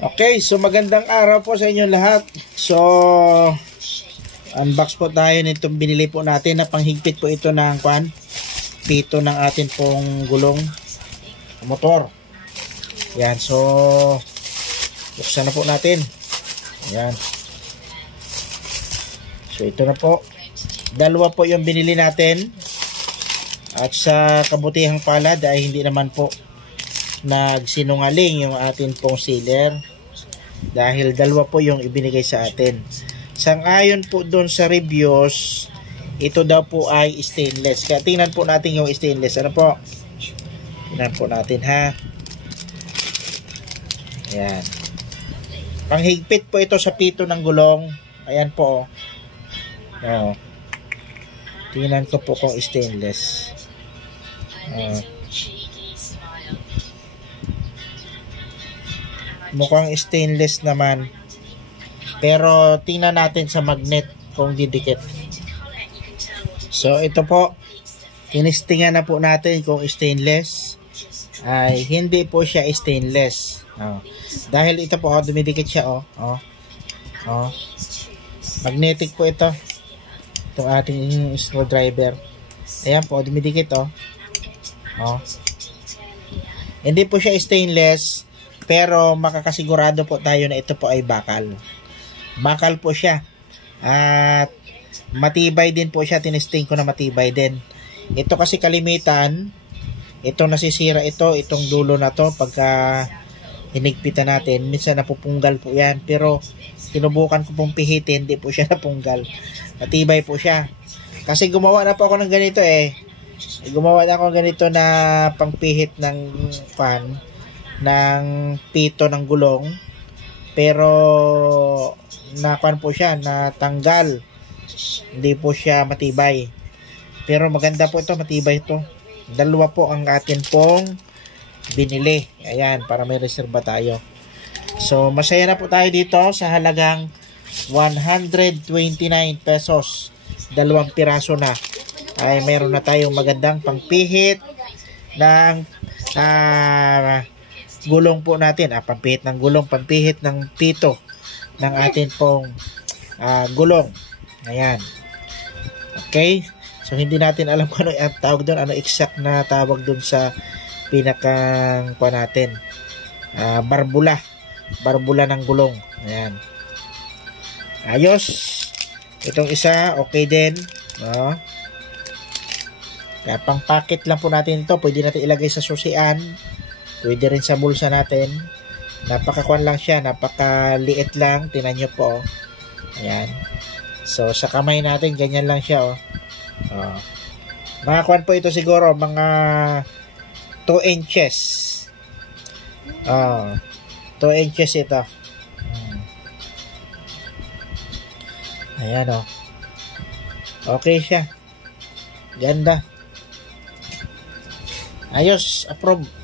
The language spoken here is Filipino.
Okay, so magandang araw po sa inyo lahat. So, unbox po tayo nitong binili po natin na panghigpit po ito ng pito ng atin pong gulong motor. Yan, so buksan na po natin. Yan. So, ito na po. Dalawa po yung binili natin. At sa kabutihang palad ay hindi naman po nagsinungaling yung atin pong sealer. Dahil dalawa po yung ibinigay sa atin. Sang-ayon po doon sa reviews, ito daw po ay stainless. Kaya tingnan po natin yung stainless. Ano po? Tingnan po natin ha. Ayan. Panghigpit po ito sa pito ng gulong. Ayan po. Oh. Tingnan ko po kung stainless. Mukhang stainless naman. Pero tingnan natin sa magnet kung didikit. So ito po, tinistingan na po natin kung stainless. Ay hindi po siya stainless. Dahil ito po, dumidikit siya. Magnetic po ito. Itong ating screwdriver. Ayan po, dumidikit. Hindi po siya stainless. Pero makakasigurado po tayo na ito po ay bakal. Bakal po siya. At matibay din po siya. Tinesting ko na matibay din. Ito kasi kalimitan. Ito nasisira ito. Itong dulo na to. Pagka hinigpitan natin. Minsan napupunggal po yan. Pero sinubukan ko pong pihitin. Hindi po siya napunggal. Matibay po siya. Kasi gumawa na po ako ng ganito eh. Gumawa na ako ng ganito na pangpihit ng ng pito ng gulong, pero nakuan po siya, natanggal, hindi po siya matibay, pero maganda po ito, matibay ito. Dalawa po ang atin pong binili. Ayan, para may reserba tayo. So masaya na po tayo dito sa halagang 129 pesos. Dalawang piraso na ay mayroon na tayong magandang pangpihit ng gulong po natin, pampihit ng gulong, pampihit ng pito ng atin pong gulong. Ayan. Okay? So, hindi natin alam kung ano ang tawag doon, ano exact na tawag doon sa pinakang natin. Barbula. Barbula ng gulong. Ayan. Ayos. Itong isa, okay din. Kaya pang packet lang po natin ito. Pwede natin ilagay sa susian. Pwede rin sa bulsa natin. Napakakuan lang siya. Napakaliit lang. Tingnan nyo po. Ayan. So, sa kamay natin, ganyan lang siya. Mga kuan po ito siguro. Mga 2 inches. 2 inches ito. Ayan o. Okay siya. Ganda. Ayos. Approve.